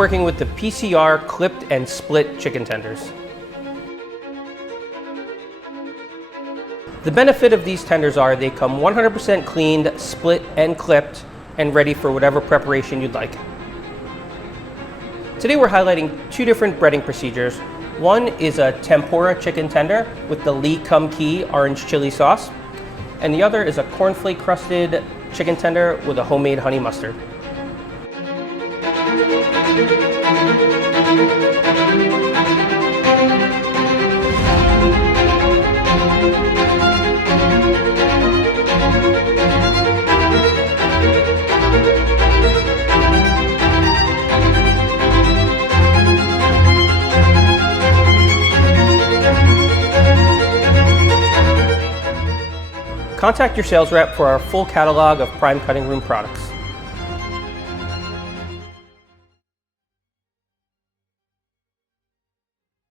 working with the PCR clipped and split chicken tenders. The benefit of these tenders are they come 100% cleaned, split and clipped, and ready for whatever preparation you'd like. Today we're highlighting two different breading procedures. One is a tempura chicken tender with the Lee Kum Kee orange chili sauce, and the other is a cornflake crusted chicken tender with a homemade honey mustard. Contact your sales rep for our full catalog of Prime Cutting Room products.